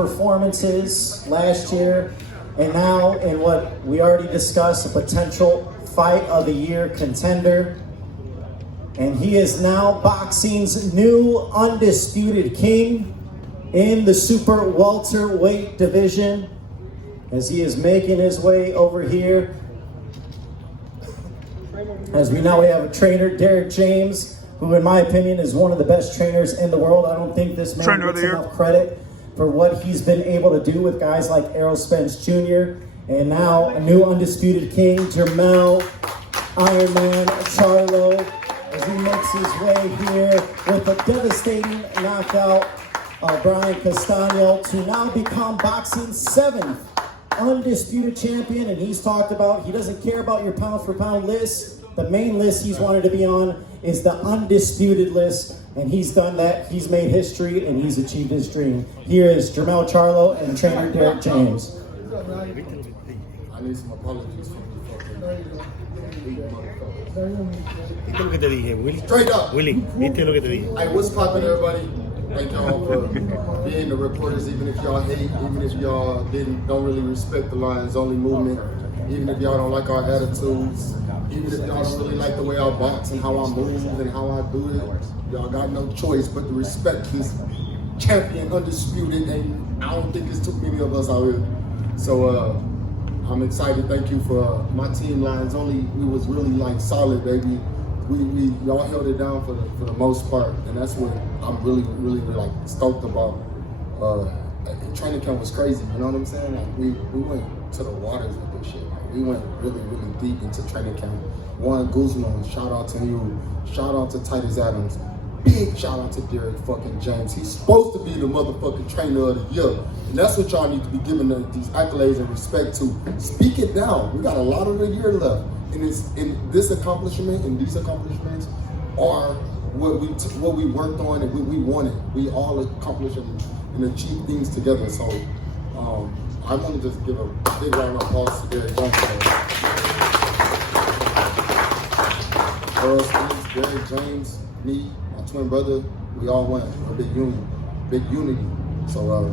performances last year, and now in what we already discussed, a potential fight of the year contender. And he is now boxing's new undisputed king in the super welterweight division, as he is making his way over here. As we have a trainer, Derek James, who in my opinion is one of the best trainers in the world. I don't think this man gets enough credit for what he's been able to do with guys like Errol Spence Jr. And now a new undisputed king, Jermell Ironman Charlo, as he makes his way here with a devastating knockout of Brian Castano to now become boxing's 7th undisputed champion. And he's talked about he doesn't care about your pound for pound list. The main list he's wanted to be on is the undisputed list, and he's done that. He's made history, and he's achieved his dream. Here is Jermell Charlo and trainer Derek James. I need some apologies from you ¿Viste lo que te dije, Willy? Straight up. Willy, ¿viste lo que te dije? Hey, what's poppin', everybody? Thank y'all for being the reporters, even if y'all hate, even if y'all don't really respect the Lions Only movement, even if y'all don't like our attitudes, even if y'all don't really like the way I box and how I move and how I do it, y'all got no choice but to respect this champion, undisputed, and I don't think there's too many of us out here. So I'm excited. Thank you for my team, Lions Only. We was really like solid, baby. Y'all held it down for the most part, and that's what I'm really like stoked about. Training camp was crazy, you know what I'm saying? Like we went to the waters with this shit. Like, we went really deep into training camp. One, Guzman, shout out to you. Shout out to Titus Adams. Big shout out to Derek fucking James. He's supposed to be the motherfucking trainer of the year. And that's what y'all need to be giving these accolades and respect to. Speak it down. We got a lot of the year left. And this accomplishment and these accomplishments are what we worked on and what we wanted. We all accomplished and achieved things together. So I want to just give a big round of applause to Derek James. Derek James, me, my twin brother, we all won a big unity. So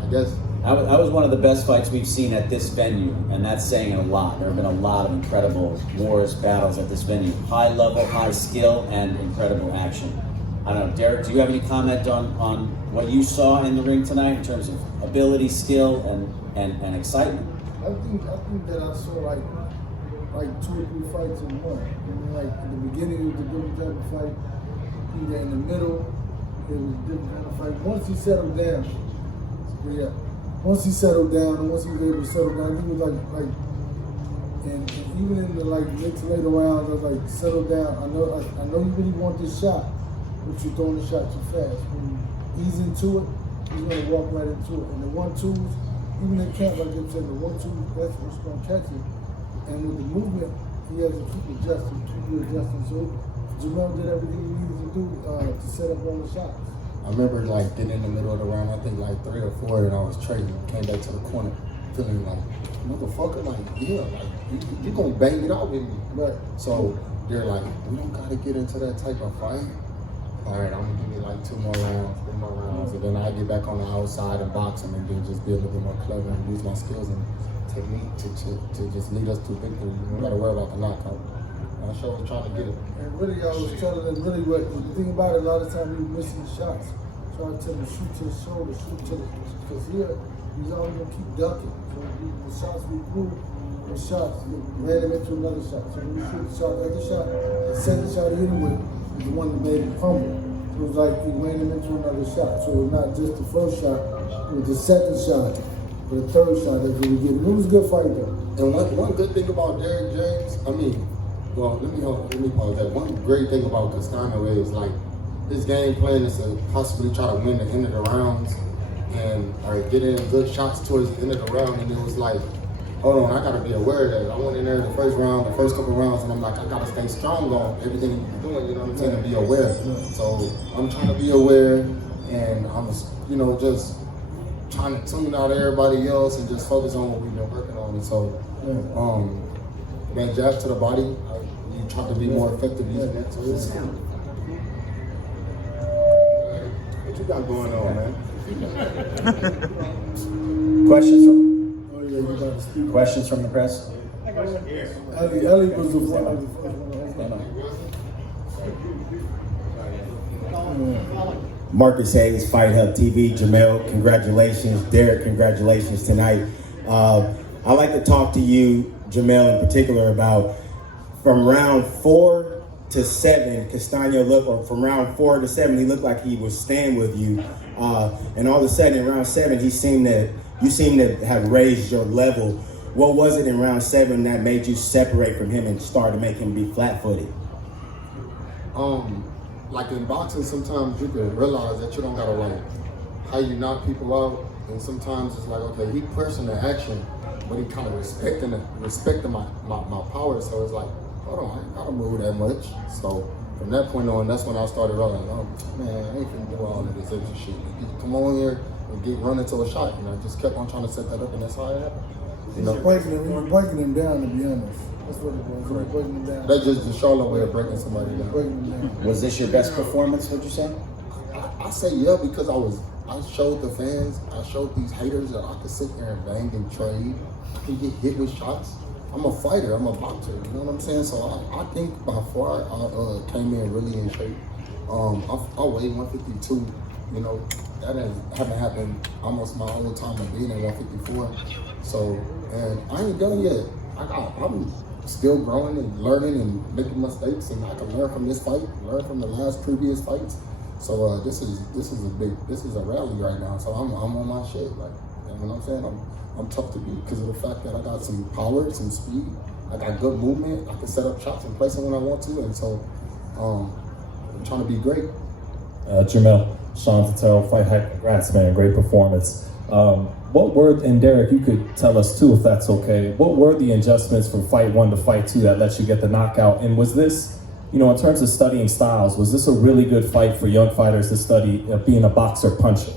I guess that was one of the best fights we've seen at this venue, and that's saying a lot. There have been a lot of incredible wars, battles at this venue. High level, high skill, and incredible action. I don't know, Derek, do you have any comment on what you saw in the ring tonight in terms of ability, skill, and excitement? I think that I saw like 2 or 3 fights in one. I mean, like at the beginning it was a different type of fight. Either in the middle, it was a different kind of fight. Once he settled down, once he settled down and once he was able to settle down, he was like and even in the next later rounds, I was like, settle down. I know you really want this shot, but you're throwing the shot too fast. When he's into it, he's gonna walk right into it. And the 1-2s, even in camp, like they said, the 1-2, that's what's gonna catch it. And with the movement, he has to keep adjusting. So Jermell did everything he needed to do to set up all the shots. I remember like getting in the middle of the round, I think like 3 or 4, and I was trading, came back to the corner, feeling like, motherfucker, like, yeah, like, you gonna bang it out with me. Right. So they're like, we don't gotta get into that type of fight. All right, I'm gonna give me like 2 more rounds, 3 more rounds, and then I get back on the outside and box him and then just be a little bit more clever and use my skills and technique to just lead us to victory. We gotta worry about the knockout. I sure was trying to get it. And really, I was telling them really what the thing about it, a lot of times he was missing the shots. So I tell him shoot to the shoulder, shoot to the, because here he's always gonna keep ducking. So the shots we threw, the shots ran him into another shot. So when you shoot the shot, other shot, the second shot he hit him with is the one that made him fumble. It was like he ran him into another shot. So it was not just the first shot, it was the second shot. But the third shot that we gave him. It was a good fight though. And one good thing about Derek James, well, let me pause that. One great thing about Castano is like his game plan is to possibly try to win the end of the rounds or get in good shots towards the end of the round. And it was like, hold on, I gotta be aware of that. I went in there the first couple rounds, and I'm like, I gotta stay strong on everything he's doing. You know what I'm saying? To be aware. So I'm trying to be aware, and I'm just trying to tune out everybody else and just focus on what we've been working on. And so, man, jab to the body. You try to be more effective using that. So what you got going on, man? Questions from the press? Ali was the one. Marcus Hayes, Fight Hub TV. Jermell, congratulations. Derek, congratulations tonight. I'd like to talk to you, Jermell, in particular about from round 4 to 7, Castano looked, or from round 4 to 7, he looked like he was staying with you. And all of a sudden in round 7, you seem to have raised your level. What was it in round 7 that made you separate from him and start to make him be flat-footed? Like in boxing, sometimes you can realize that you don't gotta like how you knock people out, and sometimes it's like, okay, he pressing the action, but he kind of respecting my power. So it's like, hold on, I ain't gotta move that much. So from that point on, that's when I started realizing, oh man, I ain't finna do all of this extra shit. You come on here and get run into a shot, and I just kept on trying to set that up, and that's how it happened. You know, breaking him down, to be honest. That's what it was. Correct. Breaking him down. That's just the Charlo way of breaking somebody down. Breaking him down. Was this your best performance, would you say? I say yeah, because I showed the fans, I showed these haters that I could sit there and bang and trade. I can get hit with shots. I'm a fighter, I'm a boxer, you know what I'm saying? So I think by far I came in really in shape. I weighed 152, you know, that haven't happened almost my whole time of being at 154. So, and I ain't done yet. I'm still growing and learning and making mistakes, and I can learn from this fight, learn from the last previous fights. So this is a rally right now. So I'm on my shit, like, you know what I'm saying? I'm tough to beat because of the fact that I got some power, some speed, I got good movement, I can set up shots and place them when I want to, and so I'm trying to be great. Jermell, Sean Patel, Fight Hack, congrats, man, great performance. What were, and Derek, you could tell us too if that's okay, what were the adjustments from fight 1 to fight 2 that let you get the knockout? And was this, you know, in terms of studying styles, was this a really good fight for young fighters to study being a boxer puncher?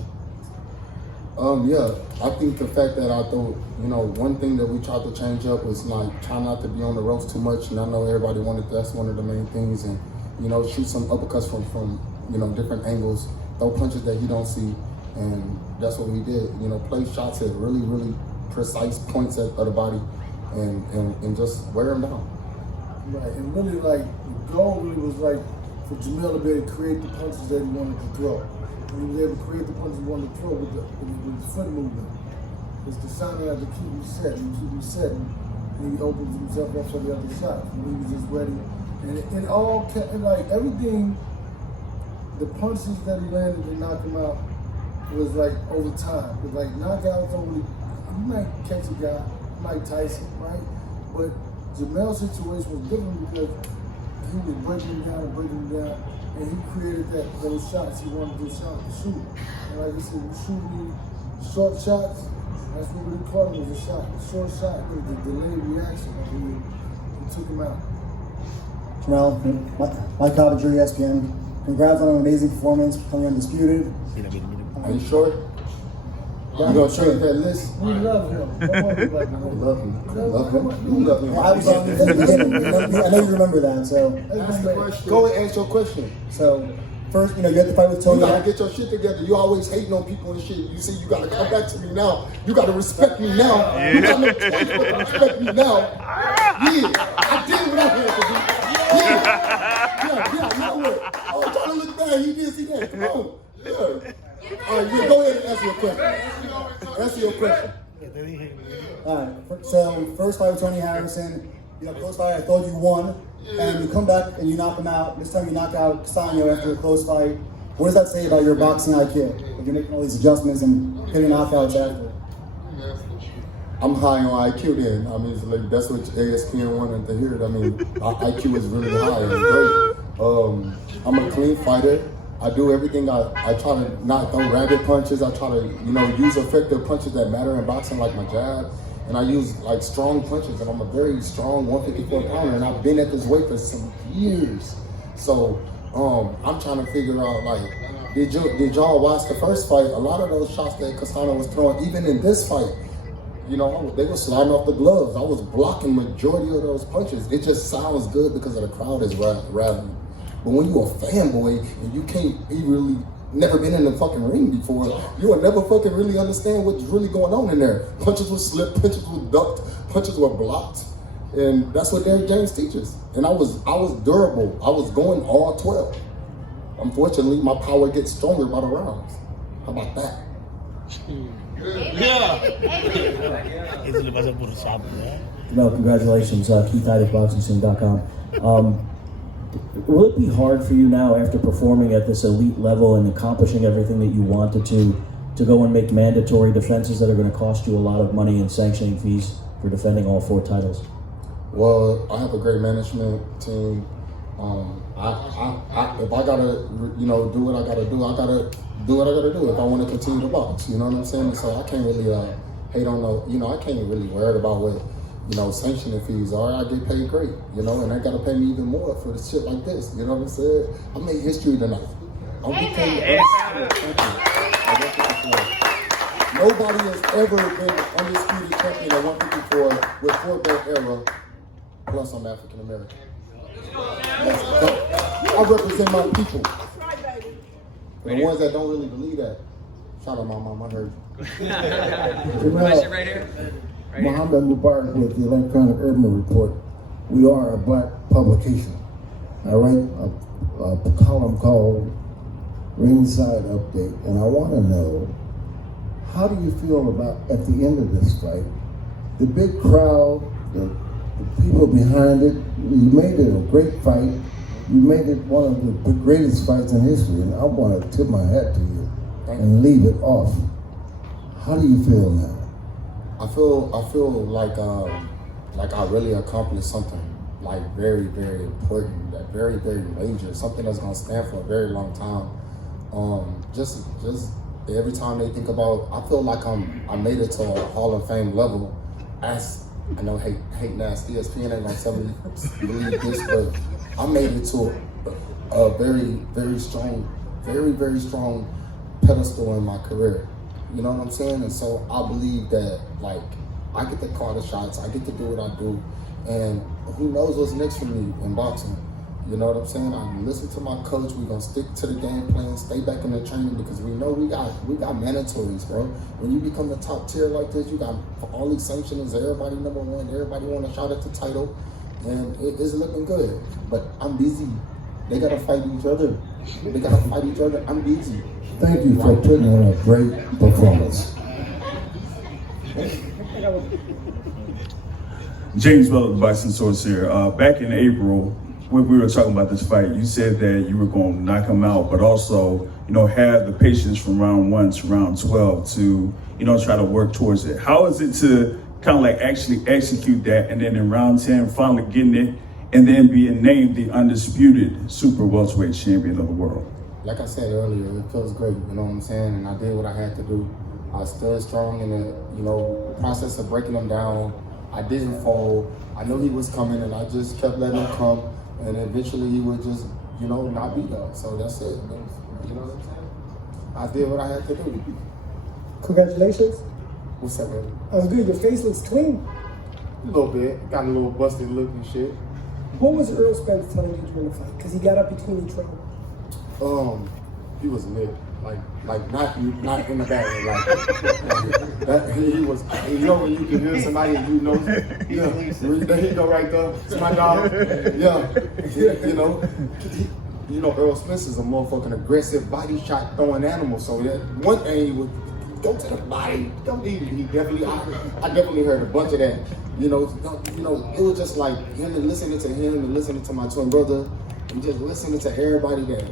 Yeah, I think the fact that I thought, you know, one thing that we tried to change up was like try not to be on the ropes too much, and I know everybody wanted that's one of the main things, and you know, shoot some uppercuts from you know, different angles, throw punches that you don't see, and that's what we did. You know, play shots at really, really precise points of the body, and just wear them down. Right, and really like the goal really was like for Jermell to be able to create the punches that he wanted to throw. And he was able to create the punches he wanted to throw with his foot movement. It's the sign that to keep him set, and keep him set, and he opens himself up for the other shot. And he was just ready, and it all kept, like everything. The punches that he landed to knock him out was like over time. But like knockouts only, you might catch a guy, Mike Tyson, right? But Jermell's situation was different because he was breaking him down, and he created those shots. He wanted to shoot. And like I said, you shoot me short shots, that's what we call it, was a shot. The short shot was the delayed reaction, and he took him out. Jermell, Mike Coventry, ESPN. Congrats on an amazing performance, becoming undisputed. Are you sure? You gonna change that list? We love him. Don't worry about I love him. You love him. I was on the beginning. I know you remember that. So Ask the question. Go and ask your question. So first, you know, you had to fight with Tony. You gotta get your shit together. You always hating on people and shit. You say you gotta come back to me now. You gotta respect me now. You got no choice but to respect me now. Yeah, I did what I had to do. Yeah, you know what? I was trying to look bad. He did see that. Come on. Yeah. All right, you go ahead and answer your question. Answer your question. All right. So first fight with Tony Harrison. You know, close fight. I thought you won, and you come back and you knock him out. This time you knock out Castano after a close fight. What does that say about your boxing IQ? Like you're making all these adjustments and getting knockouts after. I'm high on IQ then. I mean, it's like, that's what ESPN wanted to hear. I mean, IQ is really high. It's great. I'm a clean fighter. I do everything. I try to not throw rabbit punches. I try to, you know, use effective punches that matter in boxing, like my jab. And I use like strong punches, and I'm a very strong 154 pounder, and I've been at this weight for some years. So I'm trying to figure out, like, did y'all watch the first fight? A lot of those shots that Castano was throwing, even in this fight, you know, they were sliding off the gloves. I was blocking majority of those punches. It just sounds good because of the crowd is rallying. But when you're a fanboy and you can't be really never been in the fucking ring before, you will never fucking really understand what's really going on in there. Punches were slipped, punches were ducked, punches were blocked. And that's what Derrick James teaches. And I was durable. I was going all 12. Unfortunately, my power gets stronger by the rounds. How about that? Eso le pasa por sapo, ¿eh? No, congratulations, Keith Heidick, BoxingScene.com. Will it be hard for you now, after performing at this elite level and accomplishing everything that you wanted to go and make mandatory defenses that are going to cost you a lot of money in sanctioning fees for defending all 4 titles? Well, I have a great management team. If I gotta, do what I gotta do, I gotta do what I gotta do if I want to continue to box. You know what I'm saying? So I can't really hate on I can't really worry about what sanctioning fees are. I get paid great, and they gotta pay me even more for the shit like this. You know what I'm saying? I made history tonight. Nobody has ever been undisputed champion at 154 with 4-belt era. Plus, I'm African American. I represent my people. For the ones that don't really believe that, shout out my mom, I heard you. Question right here. Muhammad Mubarak with the Electronic Urban Report. We are a black publication. I write a column called Ringside Update, and I want to know, how do you feel about, at the end of this fight, the big crowd, the people behind it? You made it a great fight. You made it one of the greatest fights in history, and I want to tip my hat to you and leave it off. How do you feel now? I feel like I really accomplished something like very, very important, that very, very major, something that's gonna stand for a very long time. Just every time they think about, I feel like I made it to a Hall of Fame level. As I know, hate nasty, ESPN ain't gonna tell me believe this, but I made it to a very, very strong, very, very strong pedestal in my career. You know what I'm saying? And so I believe that, like, I get to call the shots, I get to do what I do, and who knows what's next for me in boxing. You know what I'm saying? I listen to my coach, we're gonna stick to the game plan, stay back in the training, because we know we got mandatories, bro. When you become the top tier like this, you got all these sanctions, everybody #1, everybody want a shot at the title, and it is looking good. But I'm busy. They gotta fight each other. I'm busy. Thank you for putting in a great performance. James Bell, the Boxing Source here. Back in April, when we were talking about this fight, you said that you were going to knock him out, but also, have the patience from round 1 to round 12 to, try to work towards it. How is it to kind of like actually execute that, and then in round 10, finally getting it, and then being named the undisputed super welterweight champion of the world? Like I said earlier, it feels great, you know what I'm saying? And I did what I had to do. I stood strong in the, process of breaking him down. I didn't fold. I knew he was coming, and I just kept letting him come. And eventually he would just, not be there. So that's it. You know what I'm saying? I did what I had to do. Congratulations. What's up, man? That was good. Your face looks clean. A little bit. Got a little busted look and shit. What was Earl Spence telling you during the fight? Because he got up between each round. He was lit. Like not in the bag. Like that, he was. When you can hear somebody and there he go right there. It's my dog. Yeah. Earl Spence is a motherfucking aggressive body shot throwing animal. So that one thing he would go to the body, don't eat it. He definitely, I definitely heard a bunch of that. It was just like him and listening to him and listening to my twin brother. And just listening to everybody that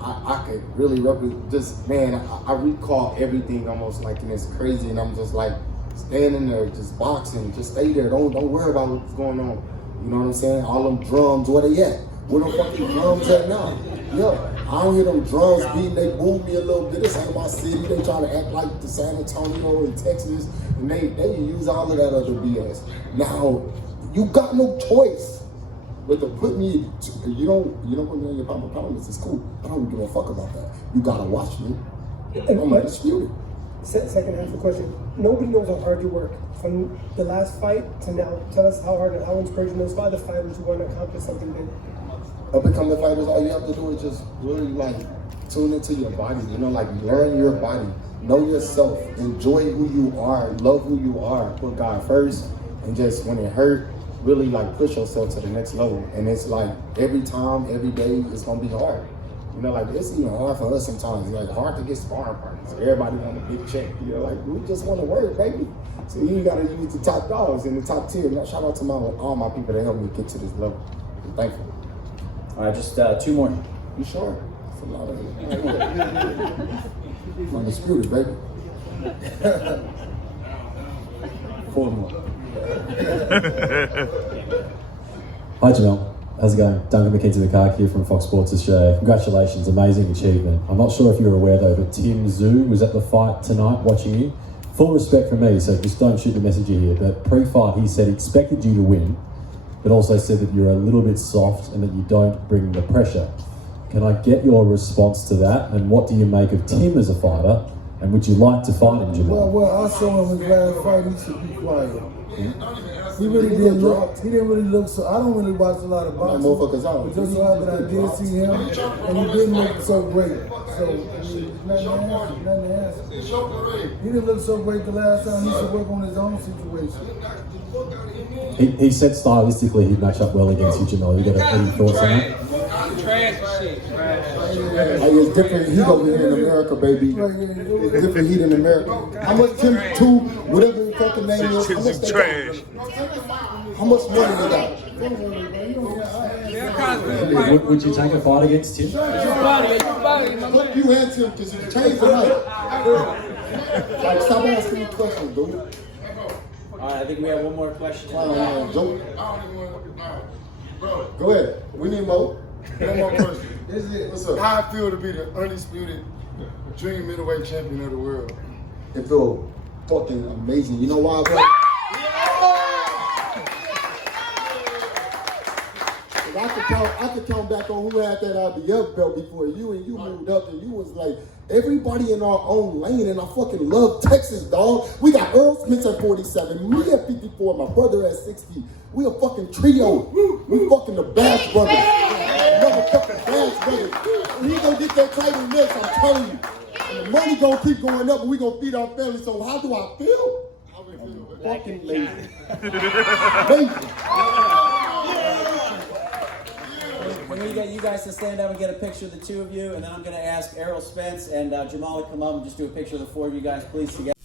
I could really represent. Just, man, I recall everything almost like, and it's crazy, and I'm just like standing there just boxing, just stay there, don't worry about what's going on. You know what I'm saying? All them drums, where they at? Where them fucking drums at now? Yeah, I don't hear them drums beating, they boo me a little bit. This ain't my city, they trying to act like the San Antonio and Texas, and they use all of that other BS. Now, you got no choice. But to put me, you don't put me on your pound, it's cool. I don't give a fuck about that. You gotta watch me. I'm undisputed. Second half of the question. Nobody knows how hard you work. From the last fight to now, tell us how hard and how inspirational those other fighters who want to accomplish something big. up-and-coming fighters, all you have to do is just really like tune into your body, you know, like learn your body, know yourself, enjoy who you are, love who you are, put God first, and just when it hurt, really like push yourself to the next level. And it's like every time, every day, it's gonna be hard. You know, like it's even hard for us sometimes. It's like hard to get sparring partners. Everybody want a big check. You know, like we just want to work, baby. So you gotta use the top dogs in the top tier. Shout out to all my people that helped me get to this level. I'm thankful. All right, just 2 more. You sure? It's a lot of it. Undisputed, baby. 4 more. Hi Jermell, how's it going? Duncan McKenzie-McCarthy here from Fox Sports Australia. Congratulations, amazing achievement. I'm not sure if you're aware though, but Tim Tszyu was at the fight tonight watching you. Full respect from me, so just don't shoot the messenger here, but pre-fight he said he expected you to win, but also said that you're a little bit soft and that you don't bring the pressure. Can I get your response to that, and what do you make of Tim as a fighter, and would you like to fight him, Jermell? Well, I saw him his last fight, he should be quiet. He really didn't look. He didn't really look so. I don't really watch a lot of boxing. But just so happened I did see him, and he didn't look so great. So I mean, nothing to ask. He didn't look so great the last time. He should work on his own situation. He said stylistically he'd match up well against you, Jermell. You got any thoughts on that? Like it's different heat over here in America, baby. It's different heat in America. How much Tim 2, whatever the fucking name is, how much they got? How much money they got? Would you take a fight against Tim? Fuck you and Tim, because you changed the night. Like, stop asking me questions, dude. All right, I think we have one more question. Go ahead. We need more. One more question. What's up? How I feel to be the undisputed junior middleweight champion of the world? It feels fucking amazing. You know why, bro? I could count back on who had that IBF belt before you, and you moved up, and you was like everybody in our own lane, and I fucking love Texas, dog. We got Earl Spence at 47, me at 54, my brother at 60. We a fucking trio. We fucking the Bash Brothers. Motherfucking Bash Brothers. And he gonna get that title next, I'm telling you. And the money gonna keep going up, and we gonna feed our family. So how do I feel? I'm fucking lazy. Lazy. Can we get you guys to stand up and get a picture of the two of you, and then I'm going to ask Errol Spence and Jermell to come up and just do a picture of the 4 of you guys, please, together.